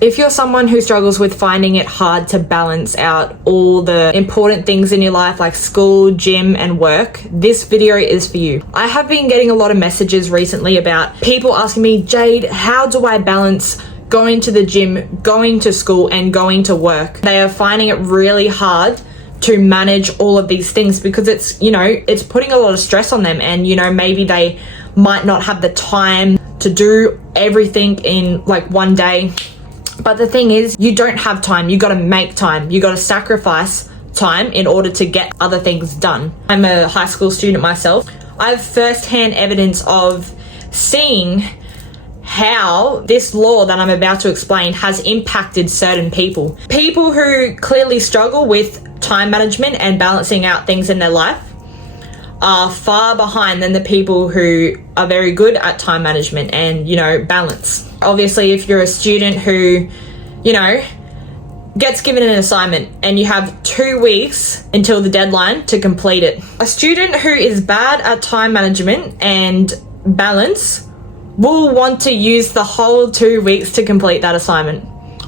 If you're someone who struggles with finding it hard to balance out all the important things in your life like school, gym, and work, this video is for you. I have been getting a lot of messages recently about people asking me, Jade, how do I balance going to the gym, going to school, and going to work? They are finding it really hard to manage all of these things because it's, you know, it's putting a lot of stress on them, and, you know, maybe they might not have the time to do everything in like one day. But the thing is, you don't have time. You got to make time. You got to sacrifice time in order to get other things done. I'm a high school student myself. I have firsthand evidence of seeing how this law that I'm about to explain has impacted certain people. People who clearly struggle with time management and balancing out things in their life are far behind than the people who are very good at time management and, you know, balance. Obviously, if you're a student who, you know, gets given an assignment and you have 2 weeks until the deadline to complete it. A student who is bad at time management and balance will want to use the whole 2 weeks to complete that assignment.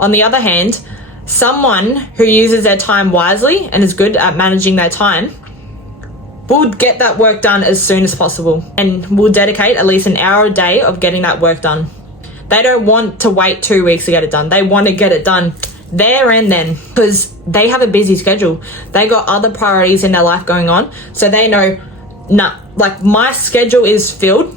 On the other hand, someone who uses their time wisely and is good at managing their time will get that work done as soon as possible and will dedicate at least an hour a day of getting that work done. They don't want to wait 2 weeks to get it done. They want to get it done there and then because they have a busy schedule. They got other priorities in their life going on. So they know, nah, like my schedule is filled.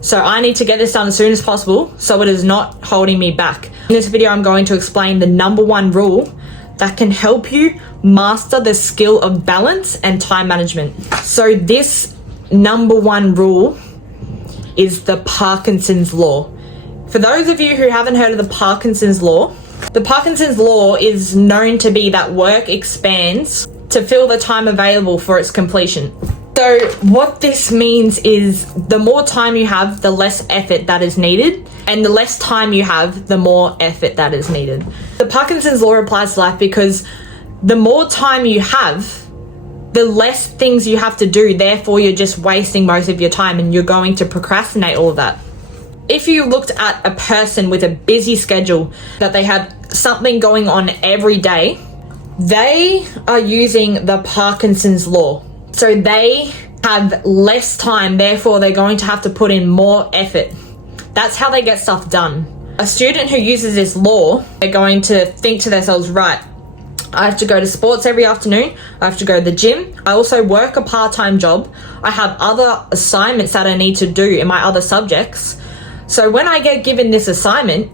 So I need to get this done as soon as possible so it is not holding me back. In this video, I'm going to explain the #1 rule that can help you master the skill of balance and time management. So this #1 rule is the Parkinson's law. For those of you who haven't heard of the Parkinson's law is known to be that work expands to fill the time available for its completion. So what this means is the more time you have, the less effort that is needed, and the less time you have, the more effort that is needed. The Parkinson's law applies to life because the more time you have, the less things you have to do, therefore you're just wasting most of your time and you're going to procrastinate all of that. If you looked at a person with a busy schedule, that they have something going on every day, they are using the Parkinson's law. So they have less time, therefore they're going to have to put in more effort. That's how they get stuff done. A student who uses this law, they're going to think to themselves, right, I have to go to sports every afternoon. I have to go to the gym. I also work a part-time job. I have other assignments that I need to do in my other subjects. So when I get given this assignment,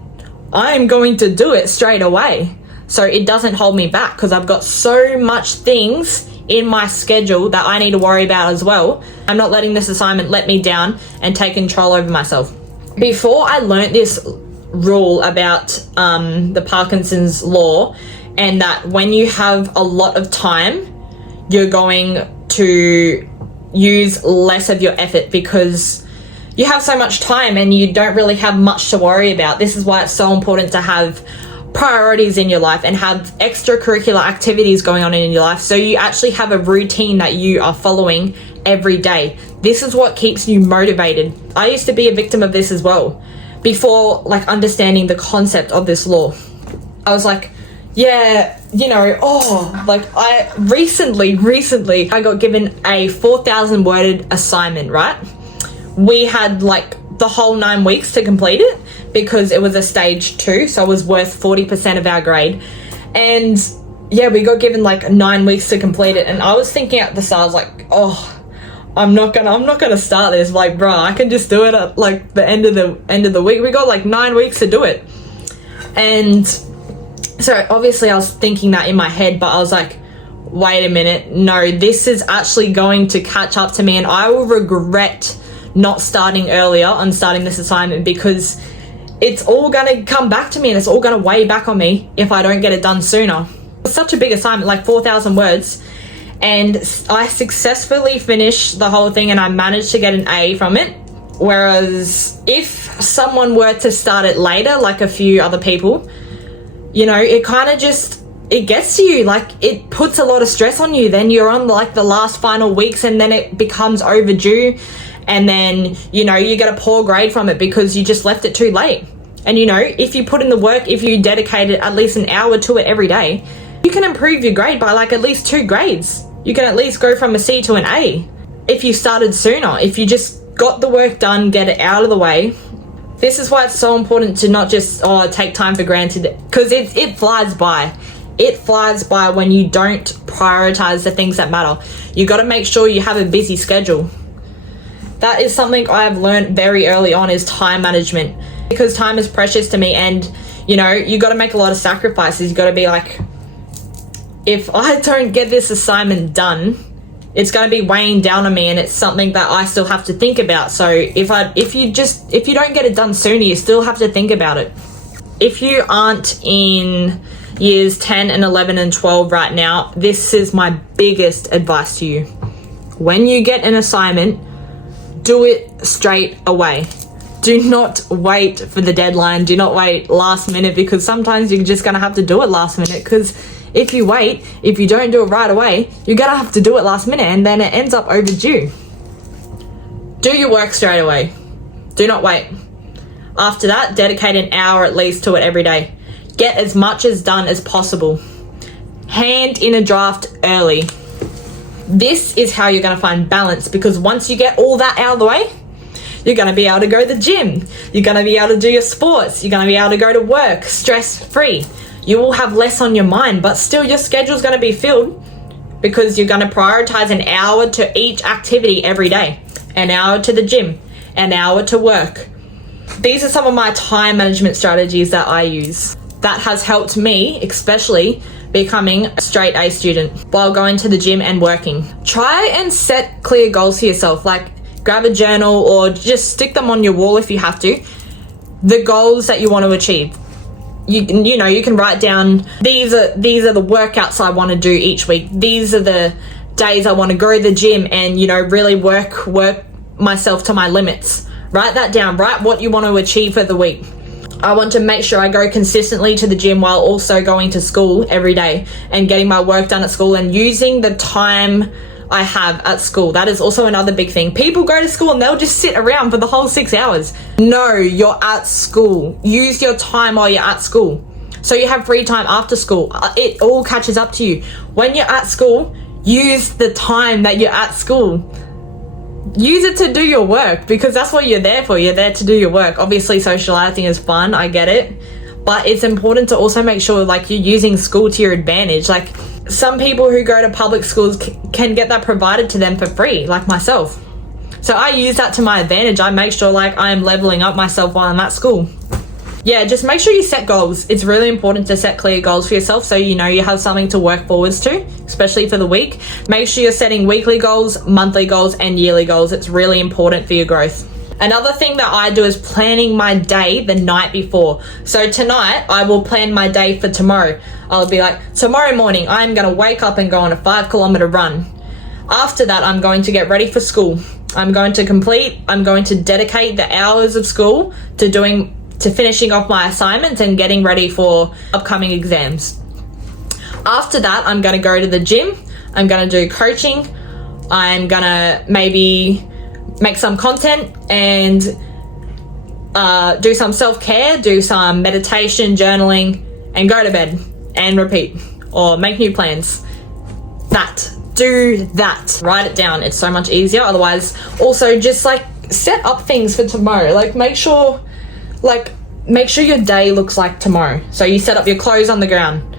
I am going to do it straight away. So it doesn't hold me back because I've got so much things in my schedule that I need to worry about as well. I'm not letting this assignment let me down and take control over myself. Before I learnt this rule about the Parkinson's law, and that when you have a lot of time, you're going to use less of your effort because you have so much time and you don't really have much to worry about. This is why it's so important to have priorities in your life and have extracurricular activities going on in your life so you actually have a routine that you are following every day. This is what keeps you motivated. I used to be a victim of this as well before like understanding the concept of this law. I was like, yeah, you know, I recently I got given a 4,000 worded assignment, right? We had like the whole 9 weeks to complete it because it was a stage 2, so it was worth 40% of our grade. And yeah, we got given like 9 weeks to complete it, and I was thinking at the start, I was like, oh, I'm not gonna start this. Like, bro, I can just do it at like the end of the week. We got like 9 weeks to do it. And so obviously I was thinking that in my head, but I was like, wait a minute, no, this is actually going to catch up to me and I will regret not starting earlier on starting this assignment because it's all gonna come back to me and it's all gonna weigh back on me if I don't get it done sooner. It's such a big assignment, like 4,000 words, and I successfully finished the whole thing and I managed to get an A from it. Whereas if someone were to start it later, like a few other people, you know, it kind of just, it gets to you, like it puts a lot of stress on you. Then you're on like the last final weeks and then it becomes overdue, and then, you know, you get a poor grade from it because you just left it too late. And if you put in the work, if you dedicated at least an hour to it every day, you can improve your grade by like at least 2 grades. You can at least go from a C to an A if you started sooner, if you just got the work done, get it out of the way. This is why it's so important to not just take time for granted, because it flies by. It flies by when you don't prioritize the things that matter. You got to make sure you have a busy schedule. That is something I've learned very early on, is time management, because time is precious to me. And you got to make a lot of sacrifices. You got to be like, if I don't get this assignment done, it's going to be weighing down on me, and it's something that I still have to think about. So if you don't get it done sooner, you still have to think about it. If you aren't in years 10 and 11 and 12 right now, this is my biggest advice to you. When you get an assignment, do it straight away. Do not wait for the deadline. Do not wait last minute, because sometimes you're just going to have to do it last minute, because if you wait, if you don't do it right away, you're going to have to do it last minute, and then it ends up overdue. Do your work straight away. Do not wait. After that, dedicate an hour at least to it every day. Get as much as done as possible. Hand in a draft early. This is how you're going to find balance, because once you get all that out of the way, you're going to be able to go to the gym. You're going to be able to do your sports. You're going to be able to go to work stress-free. You will have less on your mind, but still your schedule's going to be filled, because you're going to prioritize an hour to each activity every day. An hour to the gym, an hour to work. These are some of my time management strategies that I use. That has helped me, especially becoming a straight A student while going to the gym and working. Try and set clear goals for yourself. Like, grab a journal or just stick them on your wall if you have to. The goals that you want to achieve. You can write down, these are the workouts I want to do each week. These are the days I want to go to the gym and, really work myself to my limits. Write that down. Write what you want to achieve for the week. I want to make sure I go consistently to the gym while also going to school every day and getting my work done at school and using the time I have at school. That is also another big thing. People go to school and they'll just sit around for the whole 6 hours. No, you're at school. Use your time while you're at school. So you have free time after school. It all catches up to you. When you're at school, use the time that you're at school. Use it to do your work, because that's what you're there for. You're there to do your work. Obviously, socializing is fun. I get it. But it's important to also make sure you're using school to your advantage. Some people who go to public schools can get that provided to them for free, like myself. So I use that to my advantage. I make sure I am leveling up myself while I'm at school. Yeah, just make sure you set goals. It's really important to set clear goals for yourself, so you have something to work forwards to, especially for the week. Make sure you're setting weekly goals, monthly goals, and yearly goals. It's really important for your growth. Another thing that I do is planning my day the night before. So tonight, I will plan my day for tomorrow. I'll be like, tomorrow morning, I'm going to wake up and go on a 5-kilometer run. After that, I'm going to get ready for school. I'm going to dedicate the hours of school to finishing off my assignments and getting ready for upcoming exams. After that, I'm going to go to the gym. I'm going to do coaching. I'm going to maybe make some content and do some self-care, do some meditation, journaling, and go to bed and repeat, or make new plans. Do that. Write it down. It's so much easier. Otherwise, also just set up things for tomorrow. Make sure your day looks like tomorrow. So you set up your clothes on the ground.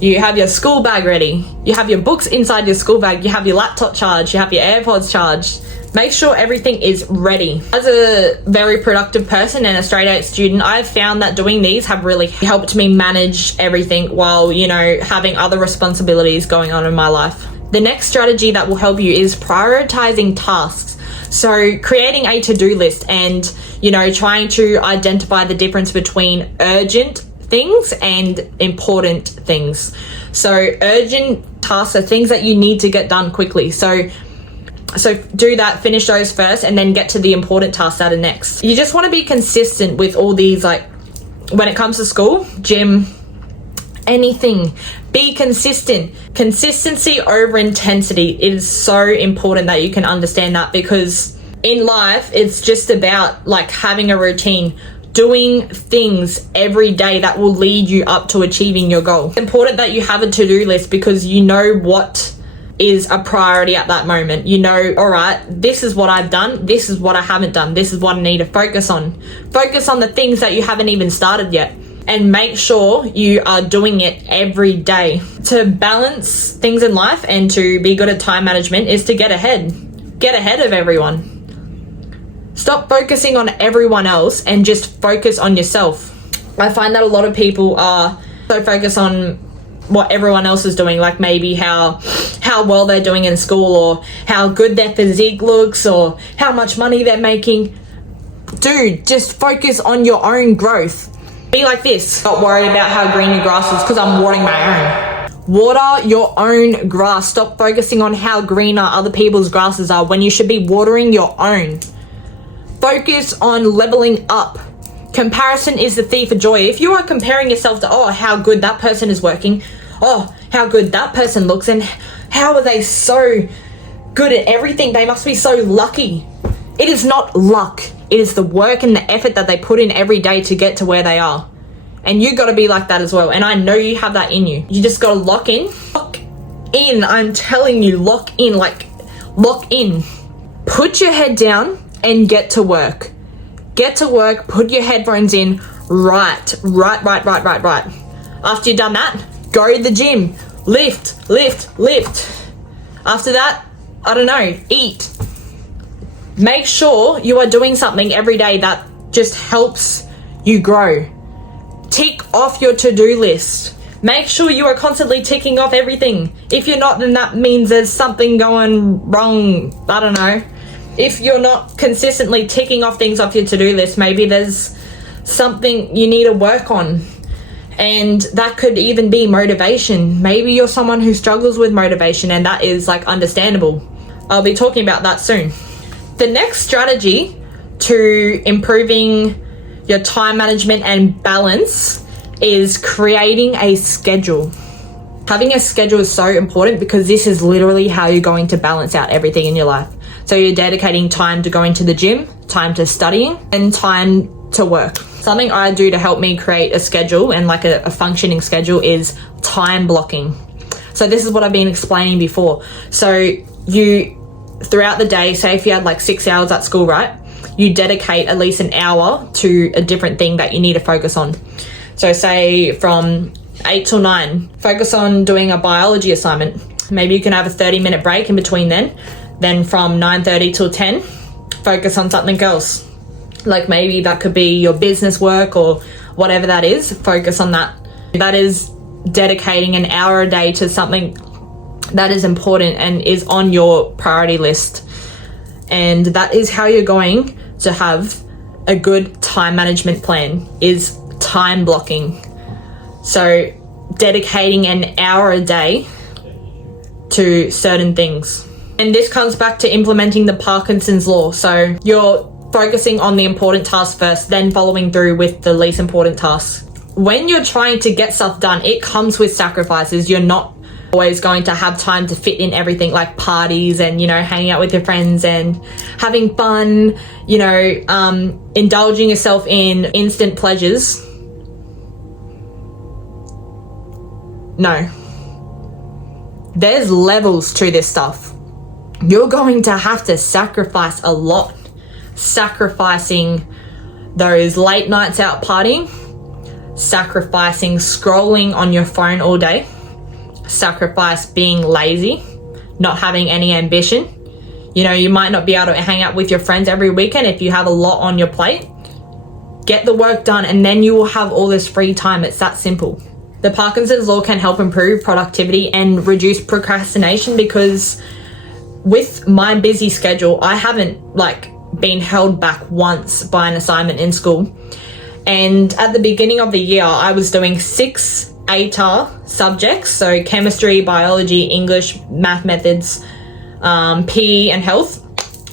You have your school bag ready. You have your books inside your school bag. You have your laptop charged. You have your AirPods charged. Make sure everything is ready. As a very productive person and a straight A student, I've found that doing these have really helped me manage everything while, having other responsibilities going on in my life. The next strategy that will help you is prioritizing tasks. So creating a to-do list and, trying to identify the difference between urgent things and important things. So urgent tasks are things that you need to get done quickly. So do that, finish those first, and then get to the important tasks that are next. You just want to be consistent with all these, when it comes to school, gym, anything. Be consistent. Consistency over intensity. It is so important that you can understand that, because in life, it's just about having a routine. doing things every day that will lead you up to achieving your goal. It's important that you have a to-do list because you know what is a priority at that moment. You know, all right, this is what I've done, this is what I haven't done, this is what I need to focus on. Focus on the things that you haven't even started yet, and make sure you are doing it every day. To balance things in life and to be good at time management is to get ahead. Get ahead of everyone. Stop focusing on everyone else and just focus on yourself. I find that a lot of people are so focused on what everyone else is doing, like maybe how well they're doing in school, or how good their physique looks, or how much money they're making. Dude, just focus on your own growth. Be like this. Not worried about how green your grass is because I'm watering my own. Water your own grass. Stop focusing on how green other people's grasses are when you should be watering your own. Focus on leveling up. Comparison is the thief of joy. If you are comparing yourself to, oh, how good that person is working, oh, how good that person looks, and how are they so good at everything, they must be so lucky. It is not luck. It is the work and the effort that they put in every day to get to where they are. And you got to be like that as well. And I know you have that in you. You just got to lock in. Lock in. I'm telling you, lock in. Like, lock in. Put your head down and get to work. Get to work. Put your headphones in. Right. After you've done that, go to the gym. Lift. After that, I don't know, eat. Make sure you are doing something every day that just helps you grow. Tick off your to-do list. Make sure you are constantly ticking off everything. If you're not, then that means there's something going wrong. I don't know. If you're not consistently ticking off things off your to-do list, maybe there's something you need to work on. And that could even be motivation. Maybe you're someone who struggles with motivation, and that is like understandable. I'll be talking about that soon. The next strategy to improving your time management and balance is creating a schedule. Having a schedule is so important because this is literally how you're going to balance out everything in your life. So you're dedicating time to going to the gym, time to studying, and time to work. Something I do to help me create a schedule and like a functioning schedule is time blocking. So this is what I've been explaining before. So you, throughout the day, say if you had like 6 hours at school, right? You dedicate at least an hour to a different thing that you need to focus on. So say from 8 till 9, focus on doing a biology assignment. Maybe you can have a 30-minute break in between then. Then from 9:30 till 10, focus on something else. Like maybe that could be your business work or whatever that is. Focus on that. That is dedicating an hour a day to something that is important and is on your priority list. And that is how you're going to have a good time management plan, is time blocking. So dedicating an hour a day to certain things. And this comes back to implementing the Parkinson's law. So you're focusing on the important tasks first, then following through with the least important tasks. When you're trying to get stuff done, it comes with sacrifices. You're not always going to have time to fit in everything, like parties and, you know, hanging out with your friends and having fun, you know, indulging yourself in instant pleasures. No. There's levels to this stuff. You're going to have to sacrifice a lot. Sacrificing those late nights out partying, sacrificing scrolling on your phone all day, sacrifice being lazy, not having any ambition. You know, you might not be able to hang out with your friends every weekend if you have a lot on your plate. Get the work done and then you will have all this free time. It's that simple. The Parkinson's law can help improve productivity and reduce procrastination because with my busy schedule, I haven't been held back once by an assignment in school. And at the beginning of the year, I was doing 6 ATAR subjects, so chemistry, biology, English, math methods, PE and health,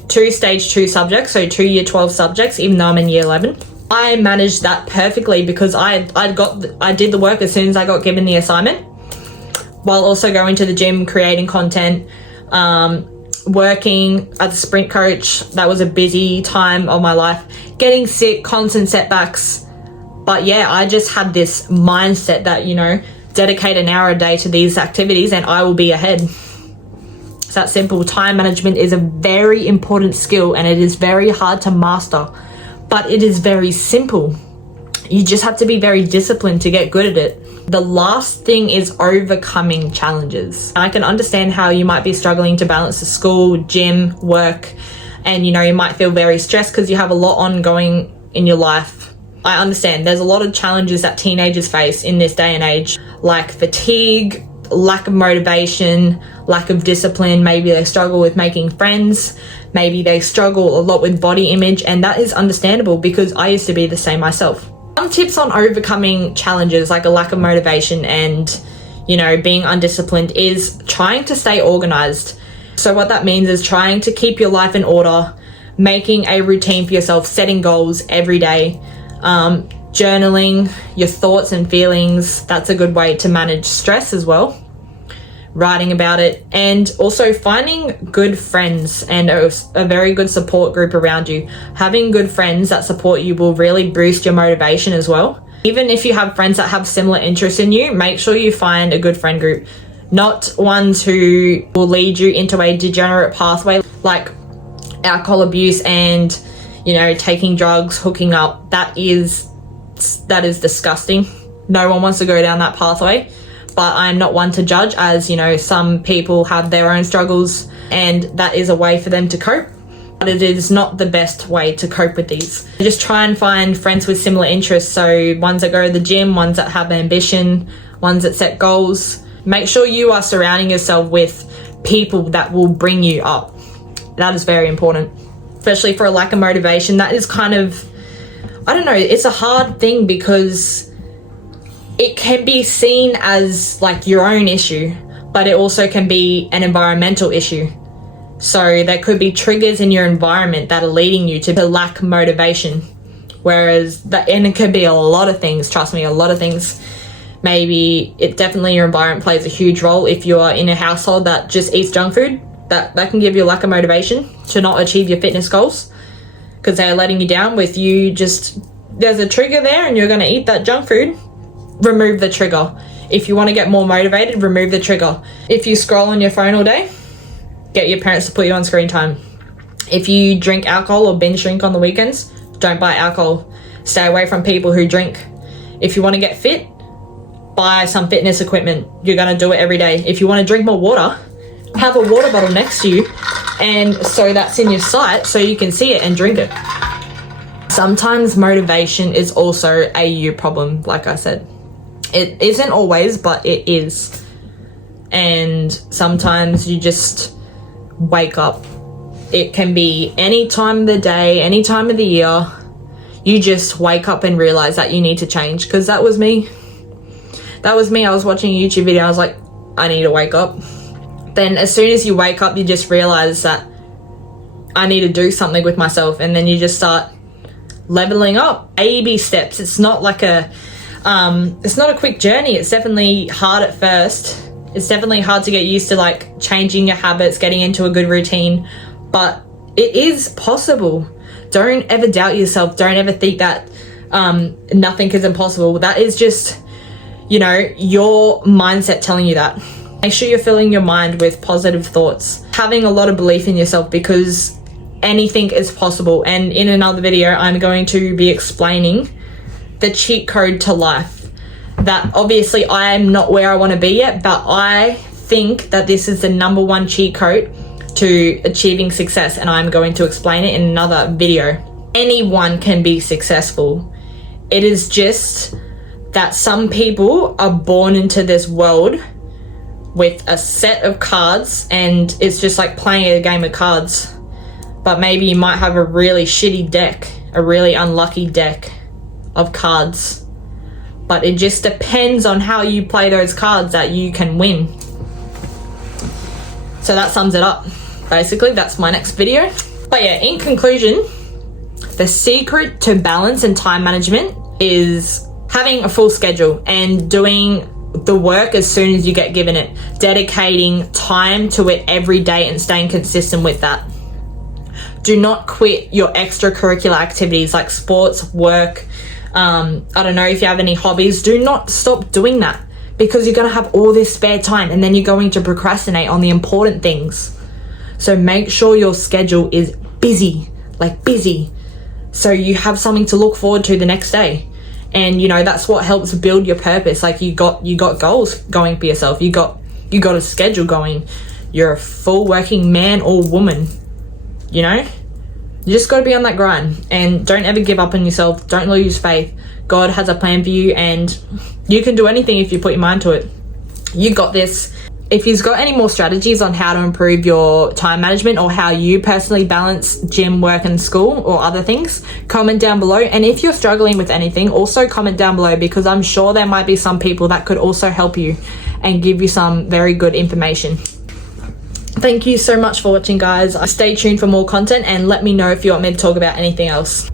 2 stage 2 subjects, so 2 year 12 subjects, even though I'm in year 11. I managed that perfectly because I did the work as soon as I got given the assignment, while also going to the gym, creating content, working as a sprint coach, that was a busy time of my life, getting sick, constant setbacks. But yeah, I just had this mindset that, you know, dedicate an hour a day to these activities and I will be ahead. It's that simple. Time management is a very important skill and it is very hard to master, but it is very simple. You just have to be very disciplined to get good at it. The last thing is overcoming challenges. I can understand how you might be struggling to balance the school, gym, work, and you know, you might feel very stressed because you have a lot ongoing in your life. I understand there's a lot of challenges that teenagers face in this day and age, like fatigue, lack of motivation, lack of discipline. Maybe they struggle with making friends. Maybe they struggle a lot with body image, and that is understandable because I used to be the same myself. Some tips on overcoming challenges like a lack of motivation and, you know, being undisciplined is trying to stay organized. So what that means is trying to keep your life in order, making a routine for yourself, setting goals every day, journaling your thoughts and feelings. That's a good way to manage stress as well. Writing about it, and also finding good friends and a very good support group around you. Having good friends that support you will really boost your motivation as well. Even if you have friends that have similar interests in you, make sure you find a good friend group, not ones who will lead you into a degenerate pathway like alcohol abuse and, you know, taking drugs, hooking up. That is disgusting. No one wants to go down that pathway. But I'm not one to judge, as, you know, some people have their own struggles and that is a way for them to cope. But it is not the best way to cope with these. Just try and find friends with similar interests. So ones that go to the gym, ones that have ambition, ones that set goals. Make sure you are surrounding yourself with people that will bring you up. That is very important, especially for a lack of motivation. That is kind of, I don't know, it's a hard thing because it can be seen as like your own issue, but it also can be an environmental issue. So there could be triggers in your environment that are leading you to lack motivation. Whereas and it could be a lot of things, trust me, a lot of things. Maybe definitely your environment plays a huge role. If you are in a household that just eats junk food, that can give you a lack of motivation to not achieve your fitness goals because they're letting you down with you there's a trigger there and you're going to eat that junk food. Remove the trigger. If you want to get more motivated, remove the trigger. If you scroll on your phone all day, get your parents to put you on screen time. If you drink alcohol or binge drink on the weekends, don't buy alcohol. Stay away from people who drink. If you want to get fit, buy some fitness equipment. You're going to do it every day. If you want to drink more water, have a water bottle next to you, and so that's in your sight so you can see it and drink it. Sometimes motivation is also a you problem, like I said. It isn't always, but it is. And sometimes you just wake up. It can be any time of the day, any time of the year. You just wake up and realize that you need to change, because that was me. I was watching a YouTube video. I was like, I need to wake up. Then as soon as you wake up, you just realize that I need to do something with myself. And then you just start leveling up. Baby steps. It's not like it's not a quick journey. It's definitely hard at first. It's definitely hard to get used to, like, changing your habits, getting into a good routine, but it is possible. Don't ever doubt yourself. Don't ever think that nothing is impossible. That is just, you know, your mindset telling you that. Make sure you're filling your mind with positive thoughts, having a lot of belief in yourself, because anything is possible. And in another video, I'm going to be explaining the cheat code to life. That obviously I am not where I want to be yet, but I think that this is the number one cheat code to achieving success, and I'm going to explain it in another video. Anyone can be successful. It is just that some people are born into this world with a set of cards, and it's just like playing a game of cards. But maybe you might have a really shitty deck, a really unlucky deck of cards. But it just depends on how you play those cards that you can win. So that sums it up. Basically, that's my next video. But yeah, in conclusion, the secret to balance and time management is having a full schedule and doing the work as soon as you get given it, dedicating time to it every day and staying consistent with that. Do not quit your extracurricular activities like sports, work. I don't know if you have any hobbies. Do not stop doing that, because you're going to have all this spare time and then you're going to procrastinate on the important things. So make sure your schedule is busy, like busy, so you have something to look forward to the next day. And you know, that's what helps build your purpose. Like you got goals going for yourself. You got a schedule going. You're a full working man or woman. You know, you just got to be on that grind, and don't ever give up on yourself. Don't lose faith. God has a plan for you, and you can do anything if you put your mind to it. You got this. If you've got any more strategies on how to improve your time management or how you personally balance gym, work and school or other things, comment down below. And if you're struggling with anything, also comment down below, because I'm sure there might be some people that could also help you and give you some very good information. Thank you so much for watching, guys. Stay tuned for more content and let me know if you want me to talk about anything else.